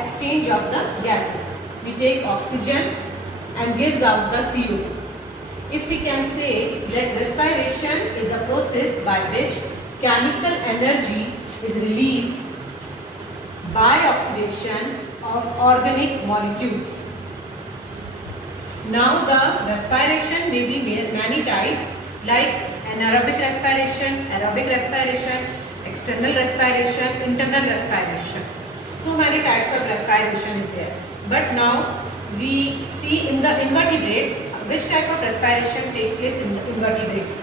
exchange of the gases. We take oxygen and gives out the CO2. If we can say that respiration is a process by which chemical energy is released by oxidation of organic molecules. Now the respiration may be many types, like anaerobic respiration, aerobic respiration, external respiration, internal respiration. So many types of respiration is there. But now we see in the invertebrates which type of respiration take place in the invertebrates.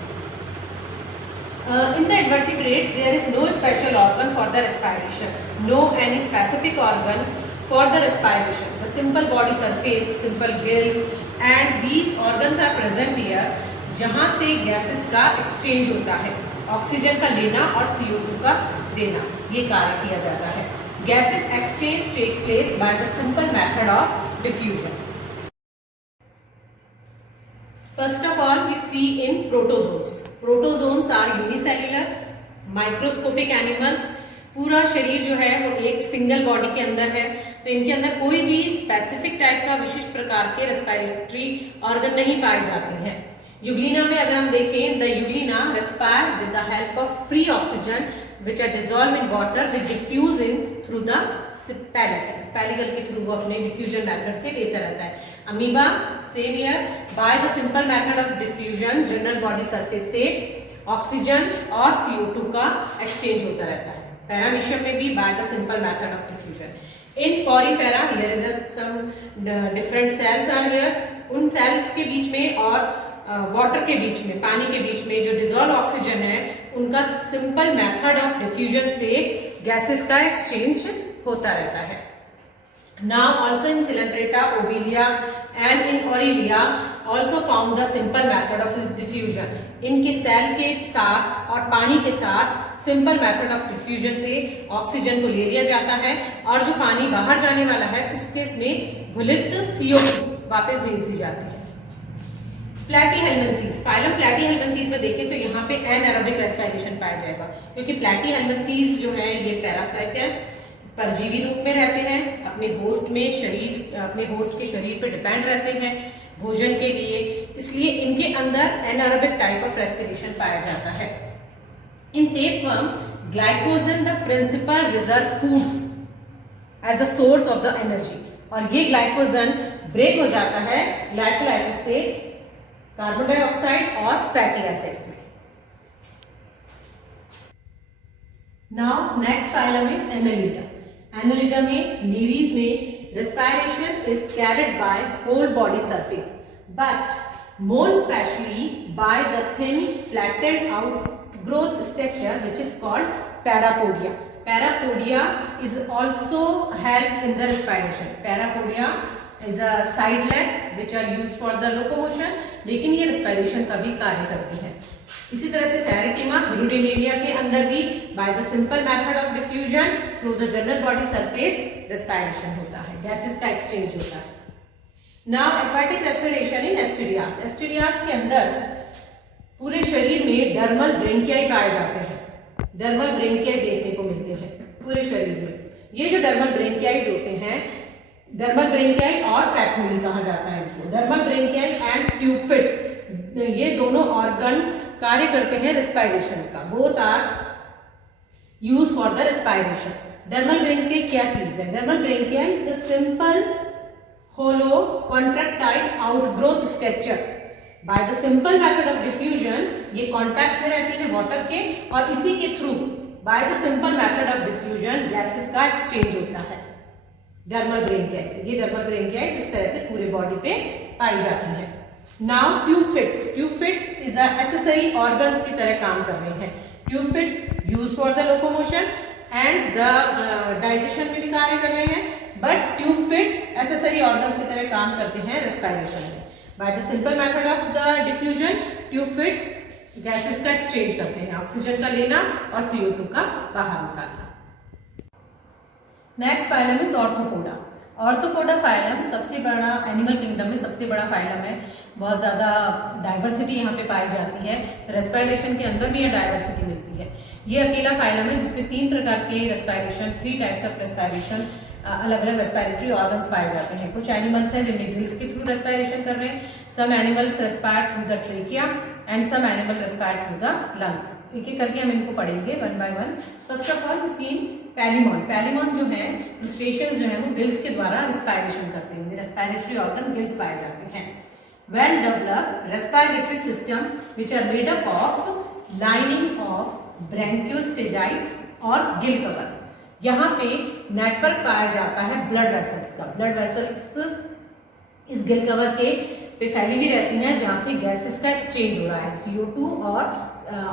In the invertebrates there is no special organ for the respiration, no any specific organ for the respiration. The simple body surface, simple gills and these organs are present here, जहाँ से gases का exchange होता है, oxygen का लेना और CO2 का देना, ये कार्य किया जाता है. Gases exchange take place by the simple method of diffusion. First of all, we see in protozoans. Protozoans are unicellular, microscopic animals. पूरा शरीर जो है वो एक सिंगल बॉडी के अंदर है, तो इनके अंदर कोई भी स्पेसिफिक टाइप का विशिष्ट प्रकार के रेस्पिरेटरी ऑर्गन नहीं पाए जाते हैं. यूग्लिना में अगर हम देखें, the Euglena respire with the help of free oxygen which are dissolved in water with diffusing through the spalicle. Spalicle के थ्रू वो अपने diffusion method से लेता रहता है. Amoeba same here, by the simple method of diffusion general body surface से oxygen और CO2 का exchange होता रहता है. पैरामीशियम में भी by the simple method of diffusion. In porifera here is some different cells are here. उन cells के बीच में और वाटर के बीच में, पानी के बीच में जो डिजॉल्व ऑक्सीजन है उनका सिंपल मेथड ऑफ डिफ्यूजन से गैसेस का एक्सचेंज होता रहता है. Now also in Coelenterata, Obelia and in Aurelia also found the simple method of diffusion. इनके सेल के साथ और पानी के साथ सिंपल मेथड ऑफ डिफ्यूजन से ऑक्सीजन को ले लिया जाता है और जो पानी बाहर जाने वाला है उसके में घुलित CO2 वापस भेज दी जाती है. प्लैटीहेल्मिन्थीज, फाइलम प्लैटीहेल्मिन्थीज में देखें तो यहाँ पे एनाएरोबिक रेस्पिरेशन पाया जाएगा, क्योंकि प्लैटीहेल्मिन्थीज जो है ये पैरासाइट है, परजीवी रूप में रहते हैं, अपने होस्ट के शरीर पे डिपेंड रहते हैं भोजन के लिए, इसलिए इनके अंदर एनाएरोबिक टाइप ऑफ रेस्पिरेशन पाया जाता है. In tapeworm glycogen the principal reserve food as a source of the energy, और ये ग्लाइकोजन ब्रेक हो जाता है ग्लाइकोलाइसिस से कार्बन डाइऑक्साइड और फैटी एसिड्स में. Now next phylum is Annelida. Annelida में नीरीज में respiration is carried by whole body surface, but more specially by the thin flattened out growth structure which is called parapodia. Parapodia is also help in the respiration. Parapodia is a side leg which are used for the locomotion, लेकिन ये respiration का भी कार्य करती है. इसी तरह से फेरेटिमा, हिरुडिनेरिया के अंदर भी by the simple method of diffusion through the general body surface respiration होता है, gases का exchange होता है. Now aquatic respiration in Asterias. Asterias के अंदर पूरे शरीर में डर्मल ब्रेंकियाई पाए जाते हैं. डर्मल ब्रेंकियाई देखने को मिलते हैं पूरे शरीर में. ये जो डर्मल ब्रेंकियाई होते हैं, डर्मल ब्रेंकियाई और पैक्यूली कहा जाता है इनको. डर्मल ब्रेंकियाई एंड ट्यूफिट, ये दोनों ऑर्गन कार्य करते हैं रेस्पिरेशन का. Both are use for the respiration. Dermal branchiae क्या चीज है? Dermal branchiae is a simple hollow contractile outgrowth structure. By the simple method of diffusion ये कॉन्टैक्ट में रहती है वाटर के, और इसी के through by the simple method of diffusion gases का एक्सचेंज होता है. डर्मल ब्रेंकियाइज, ये डर्मल ब्रेंकियाइज इस तरह से पूरे बॉडी पे पाई जाती है. Now tufts. Tufts is a accessory organs की तरह काम कर रहे हैं. Tufts use for the locomotion and the digestion में भी कार्य कर रहे हैं, बट ट्यूफिट्स एसेसरी ऑर्गन्स की तरह काम करते हैं रेस्पिरेशन में. By the simple method of the diffusion tufts gases का एक्सचेंज करते हैं, ऑक्सीजन का लेना और CO2 का बाहर निकालना. Next phylum is arthropoda. Arthropoda phylum सबसे बड़ा एनिमल किंगडम में सबसे बड़ा फाइलम है. बहुत ज़्यादा डाइवर्सिटी यहाँ पे पाई जाती है. रेस्पिरेशन के अंदर भी ये डाइवर्सिटी मिलती है. ये अकेला फाइलम है जिसमें 3 प्रकार के रेस्पिरेशन, 3 टाइप्स ऑफ रेस्पिरेशन अलग अलग रेस्पिरेटरी ऑर्गन्स पाए जाते हैं। कुछ एनिमल्स हैं जिनमें गिल्स के थ्रू रेस्पिरेशन कर रहे हैं, some animals respire through the trachea and some animal respire through the lungs. एक एक करके हम इनको पढ़ेंगे one by one. First of all seen Palaemon. Palaemon जो है क्रस्टेशियंस जो है वो गिल्स के द्वारा रेस्पिरेशन करते हैं, रेस्पिरेटरी ऑर्गन गिल्स पाए जाते हैं। Well developed respiratory system which are made up of lining of branchiostegites और गिल कवर। यहाँ पे नेटवर्क पाया जाता है ब्लड वेसल्स का। ब्लड वेसल्स इस गिल कवर के पे फैली हुई रहती हैं जहाँ से गैसेस का एक्सचेंज हो रहा है, CO2 और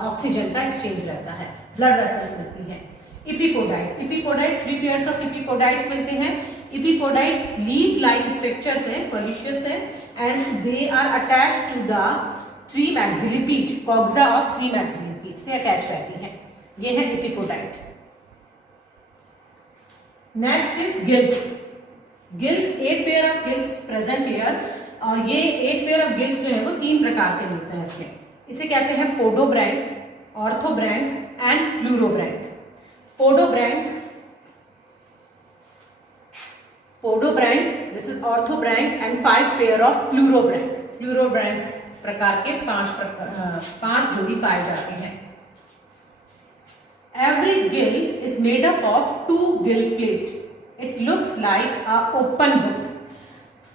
ऑक्सीजन का एक्सचेंज रहता है, ब्लड वेसल्स मिलती हैं। इपीपोडाइट। इपीपोडाइट 3 पेयर्स ऑफ इपीपोडाइट्स मिलते हैं। इपीपोडाइट लीफ लाइक स्ट्रक्चर्स है, फॉलिशियस है and they are attached to the 3 maxillipede, coxa of 3 maxillipede से अटैच रहती है। ये है epipodite. Next is gills. Gills 8 pair of gills present here और ये 8 पेयर ऑफ गिल्स जो है वो 3 प्रकार के मिलते हैं इसमें। इसे कहते हैं podobranch, arthrobranch and pleurobranch. Podobranch this is arthrobranch and 5 pair of pleurobranch. Pleurobranch प्रकार के 5 जोड़ी पाए जाते हैं। Every gill is made up of 2 gill plate. It looks like a open book.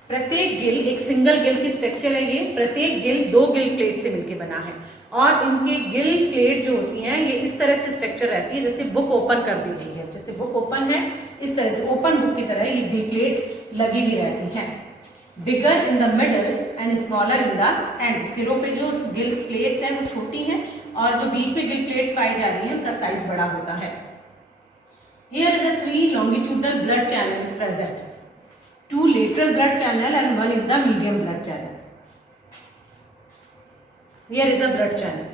प्रत्येक गिल एक सिंगल गिल की स्ट्रक्चर है ये। प्रत्येक गिल 2 गिल प्लेट से मिलकर बना है और इनके गिल प्लेट जो होती हैं ये इस तरह से स्ट्रक्चर रहती है जैसे बुक ओपन कर दी गई है। जैसे बुक ओपन है इस तरह से ओपन बुक की तरह ये गिल प्लेट्स लगी हुई रहती हैं। Bigger in the middle and smaller in the end. सिरों पे जो गिल प्लेट्स हैं वो छोटी हैं और जो बीच में गिल प्लेट्स पाई जा रही हैं उनका साइज बड़ा होता है। Here is a 3 longitudinal blood channels present. 2 lateral blood channel and 1 is the medium blood channel. Here is a blood channel.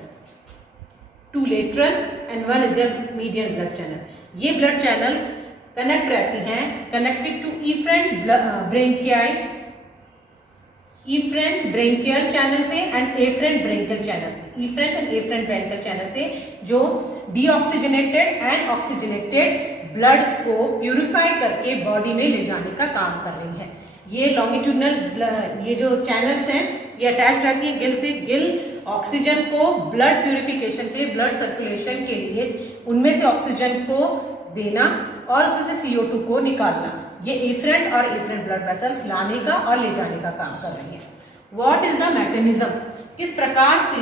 2 lateral and 1 is a median blood channel. ये blood channels कनेक्ट रहती हैं, connected to efferent branchiae, efferent branchial channel से and afferent branchial channel से। efferent and afferent branchial channel से जो deoxygenated and oxygenated blood को purify करके body में ले जाने का काम कर रही है। ये लॉन्गिट्यूडनल ये जो चैनल्स हैं ये अटैच रहती है गिल से। गिल ऑक्सीजन को ब्लड प्यूरिफिकेशन के लिए, ब्लड सर्कुलेशन के लिए उनमें से ऑक्सीजन को देना और उसमें से CO2 को निकालना, ये एफरेंट और एफरेंट ब्लड वेसल्स लाने का और ले जाने का काम कर रही है। व्हाट इज द मैकेनिज्म, किस प्रकार से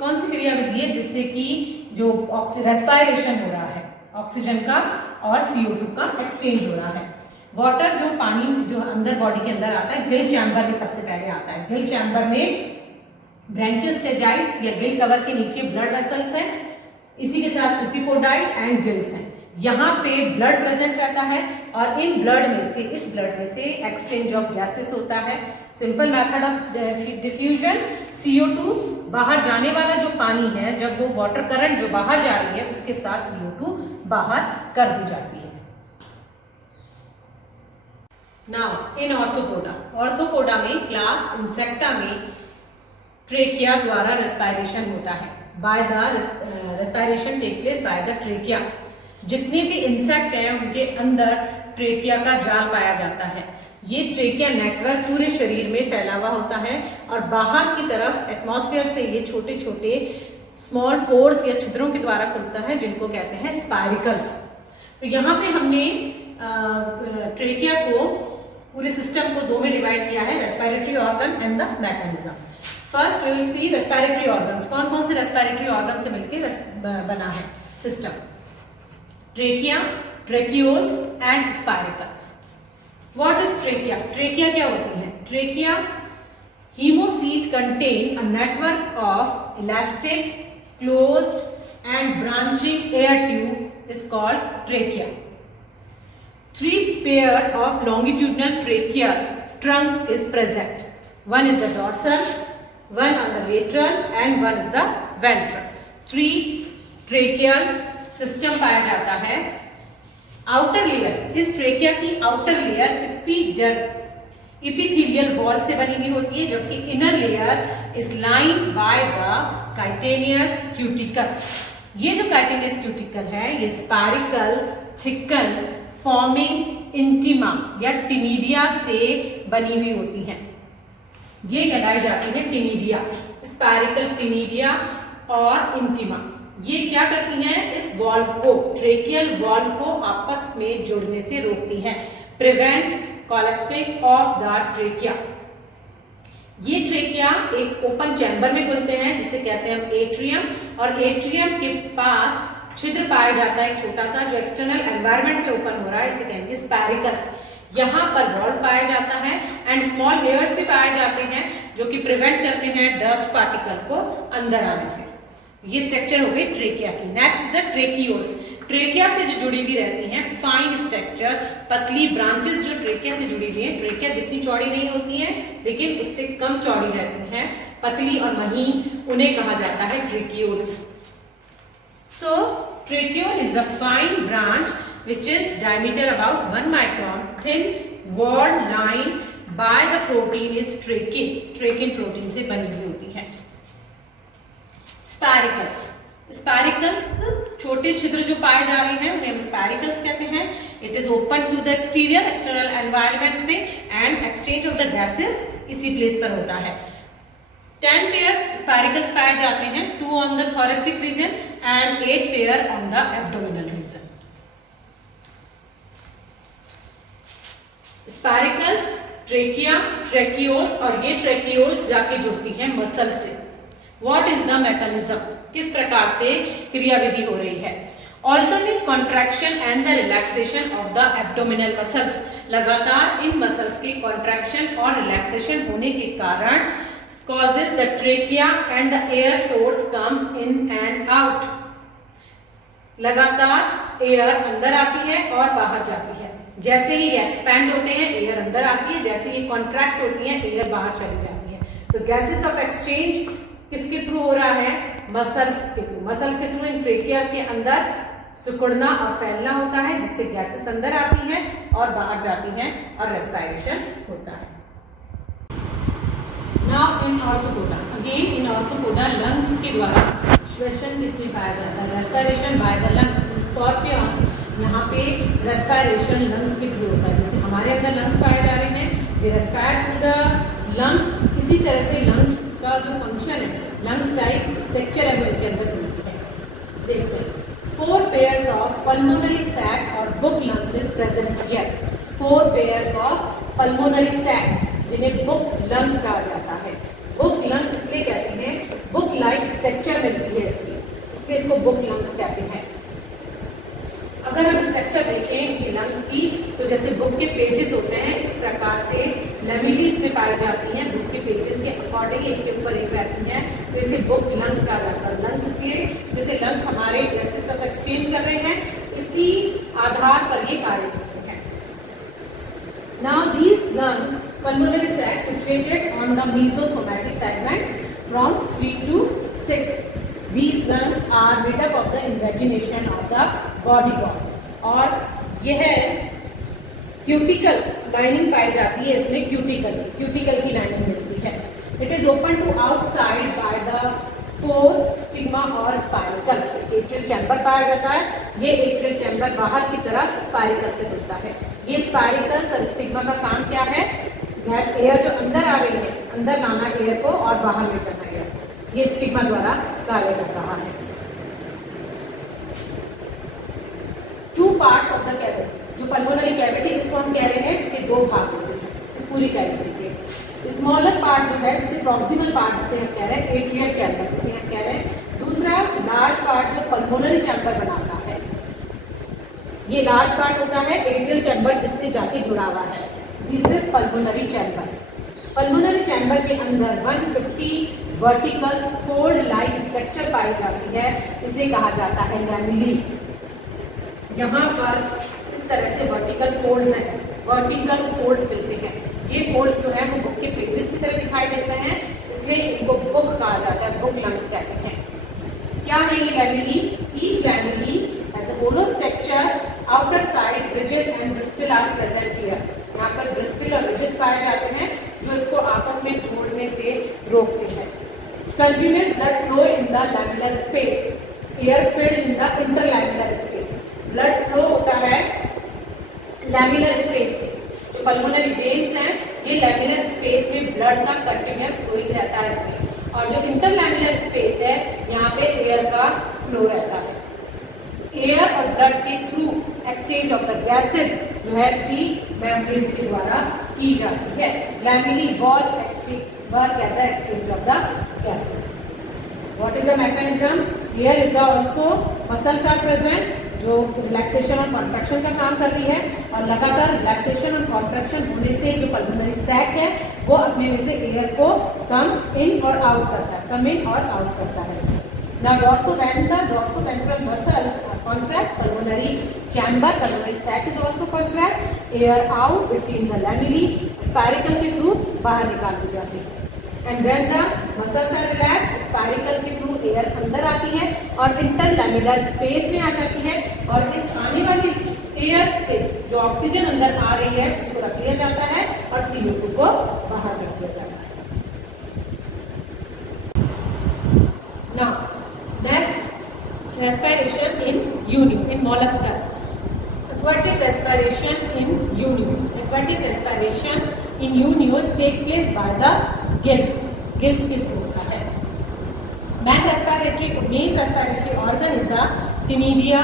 कौन सी क्रियाविधि है जिससे कि जो रेस्पिरेशन हो रहा है ऑक्सीजन का और CO2 का एक्सचेंज हो रहा है। वाटर जो पानी जो अंदर बॉडी के अंदर आता है गिल चैम्बर में सबसे पहले आता है। गिल चैम्बर में ब्रैंकियोस्टेजाइट्स या गिल कवर के नीचे ब्लड वेसल्स हैं, इसी के साथ इपीपोडाइट एंड गिल्स हैं। यहाँ पे ब्लड प्रेजेंट रहता है और इन ब्लड में से इस ब्लड में से एक्सचेंज ऑफ गैसेस होता है। Simple method of diffusion, CO2 बाहर जाने वाला जो पानी है जब वो वाटर करंट जो बाहर जा रही है उसके साथ CO2 बाहर कर दी जाती है। नाउ इन ऑर्थोपोडा, ऑर्थोपोडा में क्लास इंसेक्टा में ट्रेकिया द्वारा रेस्पिरेशन होता है। By the respiration take place by the trachea. जितने भी इंसेक्ट हैं उनके अंदर ट्रेकिया का जाल पाया जाता है। ये ट्रेकिया नेटवर्क पूरे शरीर में फैला हुआ होता है और बाहर की तरफ एटमॉस्फेयर से ये छोटे छोटे स्मॉल पोर्स या छिद्रों के द्वारा खुलता है जिनको कहते हैं स्पाइरिकल्स। तो यहाँ पे हमने ट्रेकिया को पूरे सिस्टम को 2 में डिवाइड किया है, respiratory organ and the mechanism. First we will see respiratory organs. कौन कौन से रेस्पिरेटरी ऑर्गन से मिलकर बना है system? Trachea, tracheoles and spiracles. What is trachea? Trachea क्या होती है? Trachea hemocoels contain a network of elastic, closed and branching air tube is called trachea. 3 pairs of longitudinal tracheal trunk is present. One is the dorsal, one on the lateral and one is the ventral. 3 tracheal system पाया जाता है। Outer layer, इस trachea की outer layer epithelial wall से बनी हुई होती है, जबकि inner layer is line by the chitinous cuticle. ये जो काइटेनियस क्यूटिकल है ये स्पाइरिकल थिकन फॉर्मिंग इंटीमा या टिनिडिया से बनी हुई होती हैं। ये कहलाई जाती है टिनिडिया, स्पाइरिकल टिनिडिया और इंटीमा। ये क्या करती हैं, इस वॉल्व को, ट्रेकियल वॉल्व को आपस में जुड़ने से रोकती हैं, prevent collapsing of the trachea. ये ट्रेकिया एक ओपन चैम्बर में खुलते हैं जिसे कहते हैं हम एट्रियम, और एट्रियम के पास छिद्र पाया जाता है एक छोटा सा जो एक्सटर्नल एनवायरनमेंट में ओपन हो रहा है, इसे कहेंगे स्पैरिकल्स। यहाँ पर वॉल्व पाया जाता है एंड स्मॉल लेयर्स भी पाए जाते हैं जो कि प्रिवेंट करते हैं डस्ट पार्टिकल को अंदर आने से। ये स्ट्रक्चर हो गई ट्रेकिया की। नेक्स्ट द ट्रेकियोल्स, ट्रेकिया से जो जुड़ी हुई रहती हैं फाइन स्ट्रक्चर, पतली ब्रांचेस जो ट्रेकिया से जुड़ी हुई हैं। ट्रेकिया जितनी चौड़ी नहीं होती है लेकिन उससे कम चौड़ी रहती हैं, पतली और महीन, उन्हें कहा जाता है ट्रेकियोल्स। So tracheole is a fine branch which is diameter about 1 micron, thin wall line by the protein is trachein, trachein protein से बनी हुई होती है। Spiracles, spiracles छोटे छिद्र जो पाए जा रहे हैं उन्हें हम spiracles कहते हैं। It is open to the exterior, external environment में, and exchange of the gases इसी place पर होता है। 10 pairs spiracles पाए जाते हैं, 2 on the thoracic region and 8 pair on the abdominal region. Spiracles, trachea, tracheoles, और ये tracheoles जाके जुड़ती हैं मसल से। What is the mechanism? किस प्रकार से क्रियाविधि हो रही है? Alternate contraction and the relaxation of the abdominal muscles, लगातार इन मसल्स के कॉन्ट्रैक्शन और रिलैक्सेशन होने के कारण causes the trachea and the air source comes in and out, लगातार एयर अंदर आती है और बाहर जाती है। जैसे ही ये एक्सपैंड होते हैं एयर अंदर आती है, जैसे ही कॉन्ट्रैक्ट होती है एयर बाहर चली जाती है। तो गैसेस ऑफ एक्सचेंज किसके थ्रू हो रहा है, मसल्स के थ्रू। मसल्स के थ्रू इन ट्रेकिया के अंदर सिकुड़ना और फैलना होता है जिससे गैसेस अंदर आती हैं और बाहर जाती हैं और रेस्पिरेशन होता है। Now in orthopoda, again in orthopoda lungs के द्वारा श्वसन किसमें पाया जाता है, respiration by the lungs. Scorpions यहाँ पे रेस्पिरेशन लंग्स के थ्रू होता है, जैसे हमारे अंदर लंग्स पाए जा रहे हैं, वे रेस्पायर थ्रू द लंग्स। इसी तरह से लंग्स का जो फंक्शन है, लंग्स टाइप स्ट्रक्चर है इनके अंदर होती है। देखते हैं, 4 pairs of pulmonary sac और book lungs is present here. 4 pairs of pulmonary sac जिन्हें बुक लंग्स कहा जाता है। बुक लंग्स इसलिए कहते हैं, बुक लाइक स्ट्रक्चर मिलती है इसलिए इसको बुक लंग्स कहते हैं। अगर हम स्ट्रक्चर देखें इनकी लंग्स की तो जैसे बुक के पेजेस होते हैं इस प्रकार से लेमिलीज में पाई जाती हैं, बुक के पेजेस के अकॉर्डिंग एक के ऊपर एक रहती हैं, तो इसे बुक लंग्स कहा जाता है। लंग्स इसलिए जैसे लंग्स हमारे गैसेस ऑफ एक्सचेंज कर रहे हैं, इसी आधार पर ये कार्य करते हैं। Now these lungs, pulmonary sacs situated on the mesosomatic segment from 3 to 6. These lungs are made up of the invagination of the body wall. और यह क्यूटिकल लाइनिंग पाई जाती है इसमें, क्यूटिकल की लाइनिंग मिलती है। It is open to outside by the pore, stigma और spiracle से एट्रियल चैम्बर पाया जाता है। ये एट्रियल चैम्बर बाहर की तरफ स्पाइरिकल से खुलता है। ये स्पाइरिकल और स्टिग्मा का काम क्या है, गैस एयर जो अंदर आ रही है अंदर लाना एयर को और बाहर ले जाना एयर को, ये स्टिग्मा द्वारा कार्य कर रहा है। 2 parts ऑफ द कैविटी, जो पल्मोनरी कैविटी जिसको हम कह रहे हैं, इसके 2 भाग होते हैं इस पूरी कैविटी के। स्मॉलर पार्ट जो है जिसे प्रॉक्सिमल पार्ट जिसे हम कह रहे हैं एट्रियल चैम्बर जिसे हम कह रहे हैं। दूसरा लार्ज पार्ट जो पल्मोनरी चैम्बर बनाता है, ये लार्ज पार्ट होता है एट्रियल चैम्बर जिससे जाके जुड़ा हुआ है। This is pulmonary chamber. Pulmonary chamber के अंदर 150 वर्टिकल फोल्ड लाइक स्ट्रक्चर पाई जाती है, इसे कहा जाता है लैमेली। यहाँ पर इस तरह से वर्टिकल फोल्ड्स हैं, वर्टिकल फोल्ड्स मिलते हैं। ये फोल्ड्स जो है वो बुक के पेजेस की तरह दिखाई देते हैं, इसलिए इनको बुक कहा जाता है, बुक लंग्स कहते हैं। क्या है ये lamellae? Each lamellae has a hollow structure, outer side ridges and bristle are present here. यहाँ पर ब्रिस्टल और रिजेस पाए जाते हैं जो इसको आपस में जोड़ने से रोकते हैं। Continuous blood flow in the lamellar space, air filled in the interlamellar space. Blood flow होता है लैमिनर स्पेस से। जो पल्मोनरी वेन्स हैं ये लैमिनर स्पेस में ब्लड का कंटिन्यूअस फ्लोइंग रहता है इसमें, और जो इंटरलैमिनर स्पेस है यहाँ पे एयर का फ्लो रहता है। एयर और ब्लड के through exchange of the gases जो है इसकी मेम्ब्रेन्स के द्वारा की जाती है। Lamina walls exchange work as a exchange of the gases. What is the mechanism? Here is also muscles are present जो रिलैक्सेशन और कॉन्ट्रैक्शन का काम कर रही है, और लगातार रिलैक्सेशन और कॉन्ट्रैक्शन होने से जो पल्मोनरी सैक है वो अपने में से एयर को कम इन और आउट करता है, कम इन और आउट करता है। Now dorsoventral muscles are contract, pulmonary chamber, pulmonary sac is also contract, air out between the lamellae, spiracle के थ्रू बाहर निकाल दी जाती है। And when the muscles are relaxed, spiracle के थ्रू air अंदर आती है और interlaminar space में आ जाती है, और इस आने वाली एयर से जो ऑक्सीजन अंदर आ रही है उसको रख लिया जाता है और CO2 को बाहर कर दिया जाता है। Now next, respiration in uni in mollusca. Aquatic respiration in uni. Aquatic respiration in unios take place by the gills. Gills के थ्रू होता है। main respiratory organ is the cnidia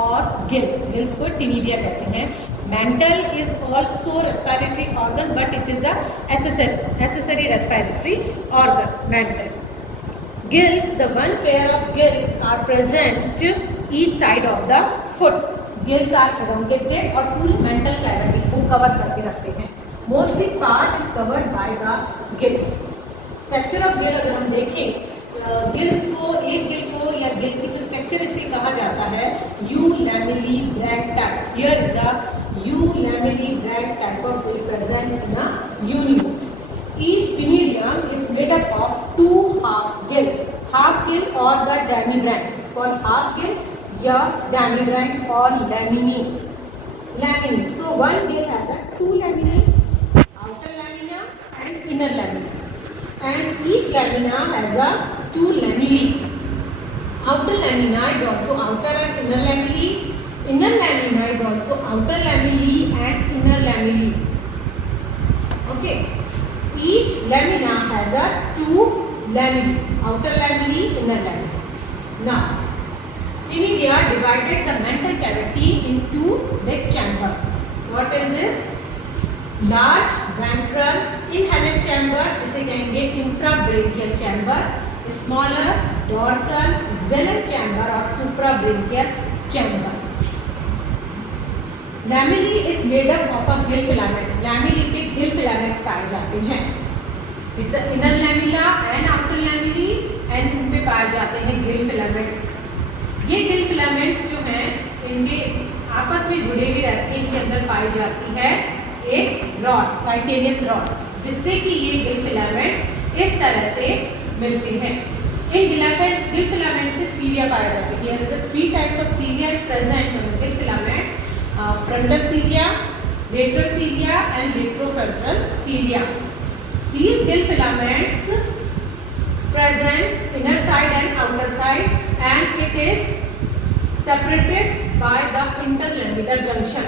और gills. Gills को cnidia कहते हैं। Mantle is also respiratory organ, but it is a accessory respiratory organ. Mantle. Gills, the one pair of gills are present each side of the foot. Gills are elongated और पूरी mental cavity को cover करके रखते हैं। Mostly part is covered by the gills. Structure of gill अगर हम देखें, gills को, एक गिल को या गिल की जो स्ट्रक्चर इसे कहा जाता है eulamellibranch type. Here is a eulamellibranch type of gill present in a union. Each cnidium is made up of two half gill or the demibrand. It's called half gill या demibrand or laminae. So one gill has a two laminae, outer lamina and inner lamina. And each lamina has a two lamellae. Outer lamina is also outer and inner lamellae. Inner lamina is also outer lamellae and inner lamellae. Okay. Each lamina has a two lamellae, outer lamellae, inner lamellae. Now, cnidia divided the mental cavity into big chamber. What is this? Large ventral inhalent chamber, जिसे कहेंगे infrabranchial chamber, smaller dorsal exhalent chamber और suprabranchial chamber. Lamellae is made up of a gill filaments. Lamellae के gill filaments पाए जाते हैं. It's a inner lamella and outer lamellae and इनमें पाए जाते हैं gill filaments. ये gill filaments जो हैं इनके आपस में जुड़े हुए रहते हैं, इनके अंदर पाई जाती है एक रॉड, काइटेनियस रॉड, जिससे कि ये gill filaments इस तरह से मिलते हैं। इन gill filaments में cilia पाया जाता है। Here is a 3 types of cilia is present in gill filament. Frontal cilia, lateral cilia and laterofrontal cilia. These gill filaments present inner side and outer side, and it is separated by the interlamellar junction.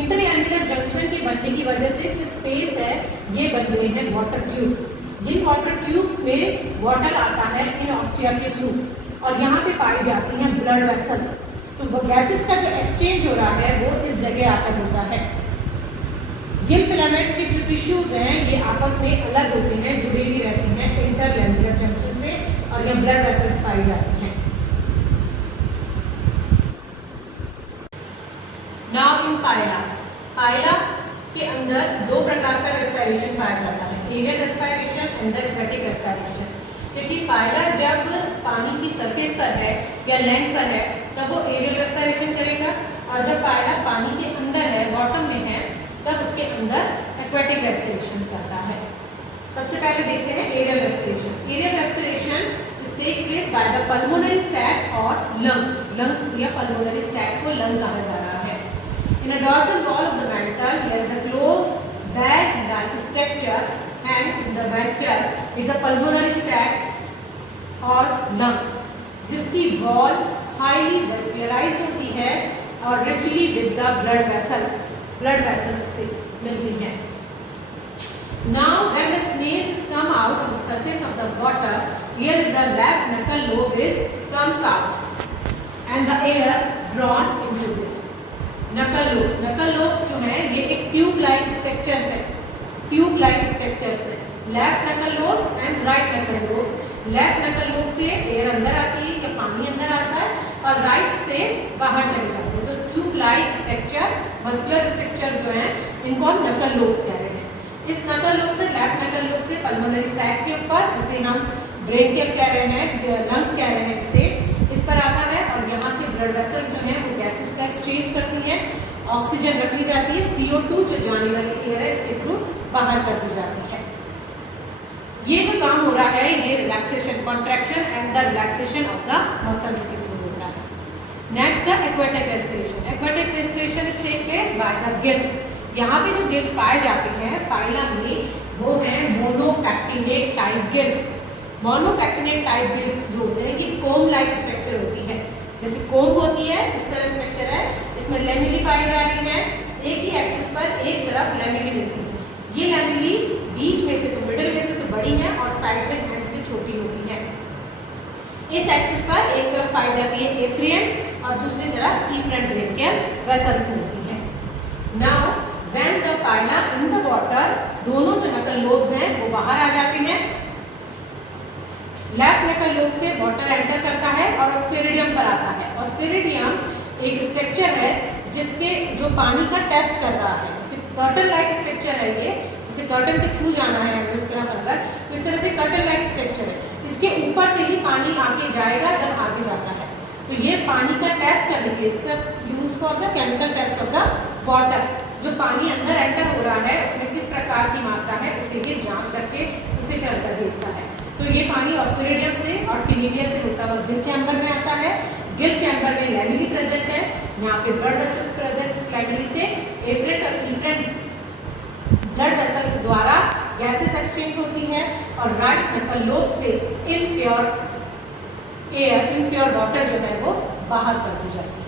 Interlamellar junction के बनने की वजह से जो space है ये बन गए हैं water tubes. In water tubes में वाटर आता है इन ऑस्टिया के थ्रू, और यहाँ पे पाई जाती हैं ब्लड वेसल्स। तो वो गैसेस का जो एक्सचेंज हो रहा है वो इस जगह आकर होता है। गिल फिलामेंट्स के जो टिश्यूज हैं ये आपस में अलग होते हैं, जुड़े हुए रहते हैं इंटरलैमेलर जंक्शन से, और ये ब्लड वेसल्स पाई जाती हैं। नाउ इन पायला के अंदर दो प्रकार का रेस्पिरेशन पाया जाता है, aerial respiration and aquatic respiration. क्योंकि पायला जब पानी की सरफेस पर है या लैंड पर है तब वो एरियल रेस्पिरेशन करेगा, और जब पायला पानी के अंदर है, बॉटम में है, तब उसके अंदर एक्वेटिक रेस्पिरेशन करता है। सबसे पहले देखते हैं aerial respiration. Aerial respiration is take place by the pulmonary sac और लंग या पल्मोनरी सैक को लंग कहा जा रहा है। In a dorsal wall of the ventral there is a close bag like structure, and in the ventricle is a pulmonary sac और lung, जिसकी wall highly vascularised होती है और richly with the blood vessels। Blood vessels से मिलती हैं। Now when the snails come out of the surface of the water, here is the left knuckle lobe is comes out and the air drawn into this knuckle lobes. Knuckle lobes जो है ये एक tube like structures है, tube like structures है। Left नकल lobes and right नकल lobes. Left नकल lobe से एयर अंदर आती है या पानी अंदर आता है और राइट से बाहर चले जाते हैं। तो tube like structure, muscular structure जो है इनको हम नकल लोब्स कह रहे हैं। इस नकल लोब से, लेफ्ट नकल लोब से पल्मोनरी सैक के ऊपर, जिसे हम ब्रेकियल कह रहे हैं, लंग्स कह रहे हैं, जिसे इस पर आता है और यहाँ से ब्लड वेसल जो है वो गैसेस का एक्सचेंज करती है, ऑक्सीजन रखी जाती है, CO2 जो जाने वाली एयर है इसके थ्रू बाहर कर दी जाती है। ये जो काम हो रहा है ये relaxation, contraction and the relaxation of the muscles के थ्रू होता है। Next the aquatic respiration. Aquatic respiration is take place by the gills. यहाँ पे जो गिल्स पाए जाते हैं फाइलम में वो है मोनोपैक्टिनेट टाइप गिल्स। मोनोपैक्टिनेट टाइप गिल्स जो होते हैं ये कोम लाइक स्ट्रक्चर होती है, जैसे कोम होती है इस तरह स्ट्रक्चर है। इसमें लैमेली पाई जा रही है, एक ही एक्सिस पर एक तरफ लैमेली मिलती है। ये लैमेली बीच में से तो मिडिल में से तो बड़ी है और साइड में एंड से छोटी होती है। इस एक्सिस पर एक तरफ पाई जाती है एफ्रेंट और दूसरी तरफ इफ्रेंट ब्रेकियल वेसल्स मिलती है। Now when the phylum in the water, दोनों जो नकल लोब्स हैं वो बाहर आ जाते हैं। लेफ्ट नकल लोब से वाटर एंटर करता है और ऑस्फेरिडियम पर आता है। ऑस्फेरिडियम एक स्ट्रक्चर है जिसके जो पानी का टेस्ट कर रहा है, जैसे कर्टन लाइक स्ट्रक्चर है ये, जैसे कर्टन के थ्रू जाना है इस तरफ अंदर, तो इस तरह से कर्टन लाइक स्ट्रक्चर है। इसके ऊपर से ही पानी आगे जाएगा तब आगे जाता है। तो ये पानी का टेस्ट करने के लिए use for the chemical test of the water. जो पानी अंदर एंटर हो रहा है उसमें किस प्रकार की मात्रा है उसे ये जांच करके उसे फिर अंदर भेजता है। तो ये पानी ऑस्फेरिडियम से और पिनीडिया से होता हुआ गिल चैम्बर में आता है। गिल चैम्बर में लैमेली प्रेजेंट है, यहाँ पे ब्लड वेसल्स प्रेजेंट। इस लैमेली से एफ्रेंट और इफ्रेंट ब्लड वेसल्स द्वारा गैसेस एक्सचेंज होती है और राइट नकल लोब से इम्प्योर एयर, इम्प्योर वाटर जो है वो बाहर कर दी जाती है।